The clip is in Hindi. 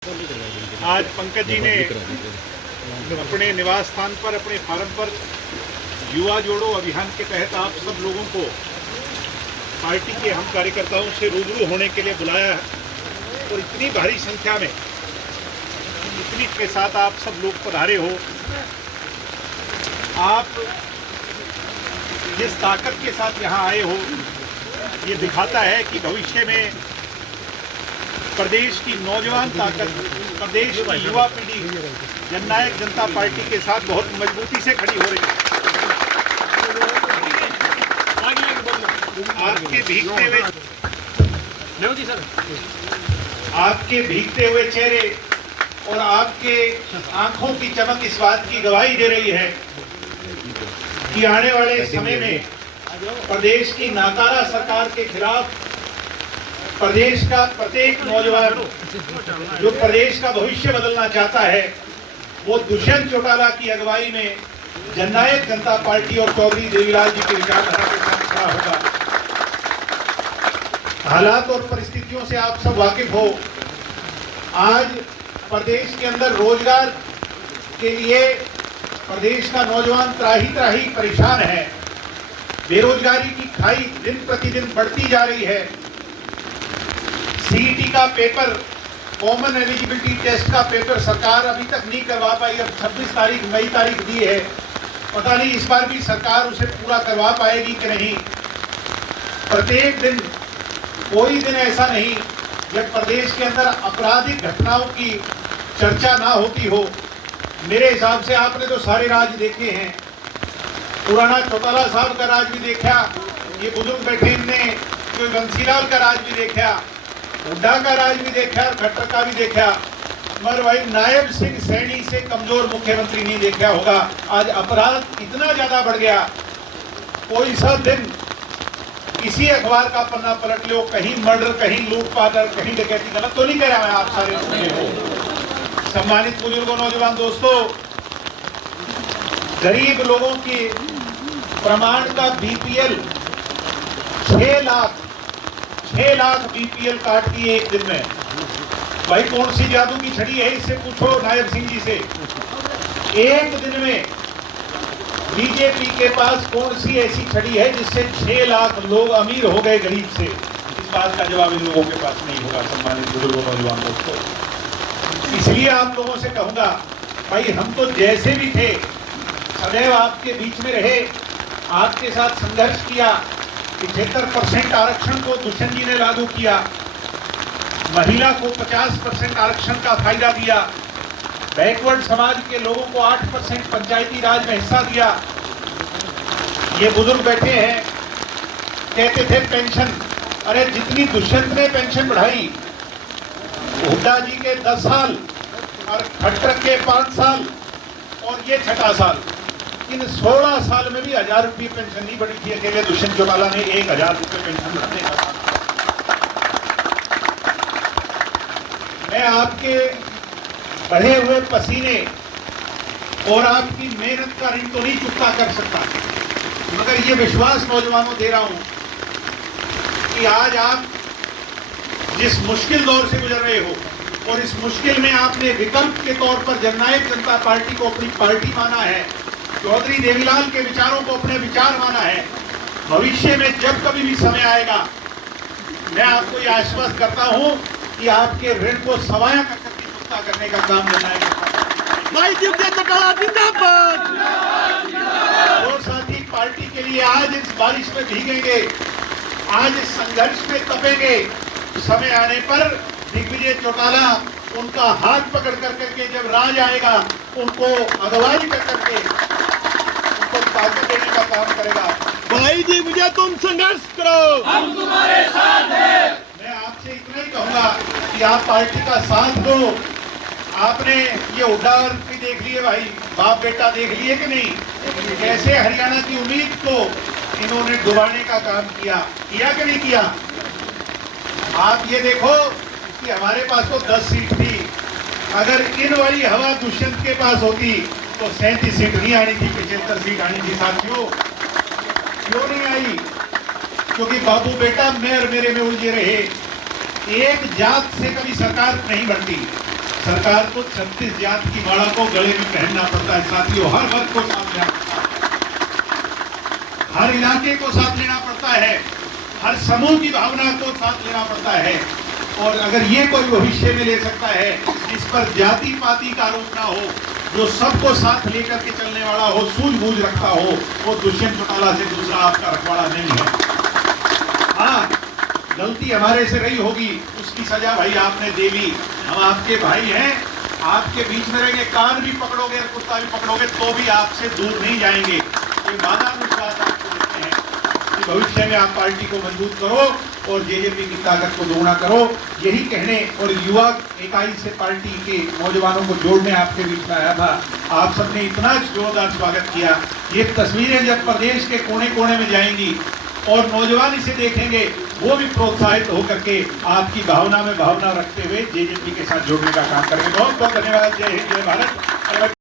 आज पंकज जी ने अपने निवास स्थान पर अपने फार्म पर युवा जोड़ो अभियान के तहत आप सब लोगों को पार्टी के हम कार्यकर्ताओं से रूबरू होने के लिए बुलाया है और इतनी भारी संख्या में इतनी के साथ आप सब लोग पधारे हो। आप जिस ताकत के साथ यहाँ आए हो ये दिखाता है कि भविष्य में प्रदेश की नौजवान ताकत, प्रदेश की युवा पीढ़ी जननायक जनता पार्टी के साथ बहुत मजबूती से खड़ी हो रही है। आपके भीगते हुए चेहरे और आपके आंखों की चमक इस बात की गवाही दे रही है कि आने वाले समय में प्रदेश की नाकारा सरकार के खिलाफ प्रदेश का प्रत्येक नौजवान जो प्रदेश का भविष्य बदलना चाहता है वो दुष्यंत चौटाला की अगुवाई में जननायक जनता पार्टी और चौधरी देवीलाल जी की विचारधारा के साथ खड़ा होगा। हालात और परिस्थितियों से आप सब वाकिफ हो। आज प्रदेश के अंदर रोजगार के लिए प्रदेश का नौजवान त्राही परेशान है। बेरोजगारी की खाई दिन प्रतिदिन बढ़ती जा रही है। सीईटी का पेपर, कॉमन एलिजिबिलिटी टेस्ट का पेपर सरकार अभी तक नहीं करवा पाई। अब 26 मई तारीख दी है, पता नहीं इस बार भी सरकार उसे पूरा करवा पाएगी कि नहीं। प्रत्येक दिन, कोई दिन ऐसा नहीं जब प्रदेश के अंदर आपराधिक घटनाओं की चर्चा ना होती हो। मेरे हिसाब से आपने तो सारे राज देखे हैं। पुराना चौटाला साहब का राज भी देखा, ये बुजुर्ग बैठे इनने कोई बंसीलाल का राज भी देखा, हुड्डा का राज भी देखा, खट्टर का भी देखा, मगर भाई नायब सिंह सैनी से कमजोर मुख्यमंत्री नहीं देखा होगा। आज अपराध इतना ज्यादा बढ़ गया, कोई सा दिन किसी अखबार का पन्ना पलट लो, कहीं मर्डर, कहीं लूटपाट, कहीं डकैती। गलत तो नहीं कह रहा मैं, आप सारे सुने हो। सम्मानित बुजुर्गों, नौजवान दोस्तों, गरीब लोगों की प्रमाण का बीपीएल 6 लाख बीपीएल काट दिए एक दिन में। भाई कौन सी जादू की छड़ी है, इससे पूछो नायब सिंह जी से। एक दिन में बीजेपी के पास कौन सी ऐसी छड़ी है जिससे 6 लाख लोग अमीर हो गए गरीब से? इस बात का जवाब इन लोगों के पास नहीं होगा। सम्मानित बुजुर्गों, नौजवान दोस्तों, इसलिए आप लोगों से कहूंगा, भाई हम तो जैसे भी थे सदैव आपके बीच में रहे, आपके साथ संघर्ष किया। 75% आरक्षण को दुष्यंत जी ने लागू किया, महिला को 50% आरक्षण का फायदा दिया, बैकवर्ड समाज के लोगों को 8% पंचायती राज में हिस्सा दिया। ये बुजुर्ग बैठे हैं, कहते थे पेंशन, अरे जितनी दुष्यंत ने पेंशन बढ़ाई, हुड्डा जी के 10 साल और खट्टर के 5 साल और ये 6ठा साल, इन 16 साल में भी 1000 रुपये पेंशन नहीं बढ़ी थी। अकेले दुष्यंत चौटाला ने 1000 रुपये पेंशन बढ़ाने का काम। मैं आपके बढ़े हुए पसीने और आपकी मेहनत का ऋण तो नहीं चुकता कर सकता, मगर ये विश्वास नौजवानों दे रहा हूं कि आज आप जिस मुश्किल दौर से गुजर रहे हो और इस मुश्किल में आपने विकल्प के तौर पर जननायक जनता पार्टी को अपनी पार्टी माना है, चौधरी देवीलाल के विचारों को अपने विचार माना है। भविष्य में जब कभी भी समय आएगा, मैं आपको यह आश्वस्त करता हूं कि आपके ऋण को सवाया करके चुकता करने का काम जननायक और साथी पार्टी के लिए आज इस बारिश में भीगेंगे, आज इस संघर्ष में तपेंगे। समय आने पर दिग्विजय चौटाला उनका हाथ पकड़ करके जब राज आएगा, उनको अगवाई कर करके उनको ताकत देने का काम करेगा। भाई जी मुझे तुम संघर्ष करो, हम तुम्हारे साथ हैं। मैं आपसे इतना ही कहूंगा कि आप पार्टी का साथ दो। आपने ये हुड्डा भी देख लिए, भाई बाप बेटा देख लिए कि नहीं, कैसे हरियाणा की उम्मीद को इन्होंने डुबाने का काम किया कि नहीं किया। आप ये देखो कि हमारे पास तो 10 सीट थी, अगर इन वाली हवा दुष्यंत के पास होती तो 37 सीट नहीं आनी थी, 75 सीट आनी थी। साथियों, क्यों नहीं आई? क्योंकि बाबू बेटा मैं और मेरे में उलझे रहे। एक जात से कभी सरकार नहीं बनती, सरकार को 36 जात की माला को गले में पहनना पड़ता है साथियों। हर वर्ग को साथ लेना पड़ता है, हर इलाके को साथ लेना पड़ता है, हर समूह की भावना को साथ लेना पड़ता है। और अगर ये कोई भविष्य में ले सकता है जिस पर जाति पाति का आरोप ना हो, जो सबको साथ लेकर के चलने वाला हो, सूझबूझ रखता हो, वो दुष्यंत चौटाला से दूसरा आपका रखवाड़ा नहीं है। हाँ, गलती हमारे से रही होगी, उसकी सजा भाई आपने दे ली। हम आपके भाई हैं, आपके बीच में रहेंगे, कान भी पकड़ोगे और कुत्ता भी पकड़ोगे तो भी आपसे दूर नहीं जाएंगे। ये वादा विश्वास आपको देते हैं कि भविष्य में आप पार्टी को मजबूत करो और जेजेपी की ताकत को दोगुना करो। यही कहने और युवा इकाई से पार्टी के नौजवानों को जोड़ने आपके बीच में आया था। आप सबने इतना जोरदार स्वागत किया। ये तस्वीरें जब प्रदेश के कोने कोने में जाएंगी और नौजवान इसे देखेंगे, वो भी प्रोत्साहित होकर के आपकी भावना में भावना रखते हुए जेजेपी के साथ जोड़ने का काम करेंगे। बहुत बहुत धन्यवाद। जय हिंद, जय भारत।